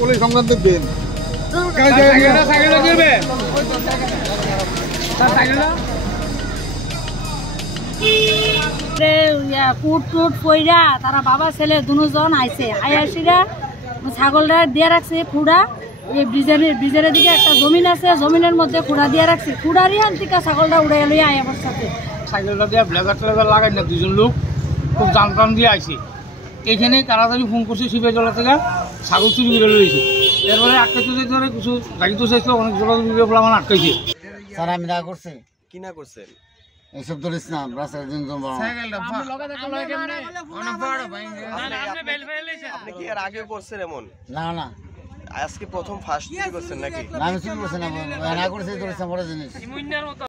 Police সংক্রান্ত দিন কুট টুট পইরা তারা বাবা ছেলে দুজন আইছে আইসিরা ছাগলটা দিয়ে রাখছে খুঁড়া। এই ব্রিজের দিকে একটা জমিন আছে, জমিনের মধ্যে খুঁড়া দিয়ে রাখছে। খুঁড়ারই হান থেকে ছাগলটা উড়ে এলো আয়াবার সাথে। সাইকেলটা দিয়ে ব্লেজার ট্লেজার লাগাই না, দুজন লোক খুব জানপ্রাণ দিয়ে আইছে। এইখানে তাড়াতাড়ি ফোন করছে শিবেজলা থেকে, ছাগল চুরি করে লইছে। এরপরে আটকাইতে যেতে ধরে কিছু গাড়ি তো চাইছিল, অনেক জোড়া জোড়া আমার আটকাইছে। স্যার আমি না করছে কি না করছেন এইসব ধরিস না রাস্তায় আপনি কি এর আগে করছেন এমন? না না আজকে প্রথম ফার্স্ট চুরি করছেন নাকি? আমি চুরি করছি না, না করছি ধরিস না বড় জিনিস।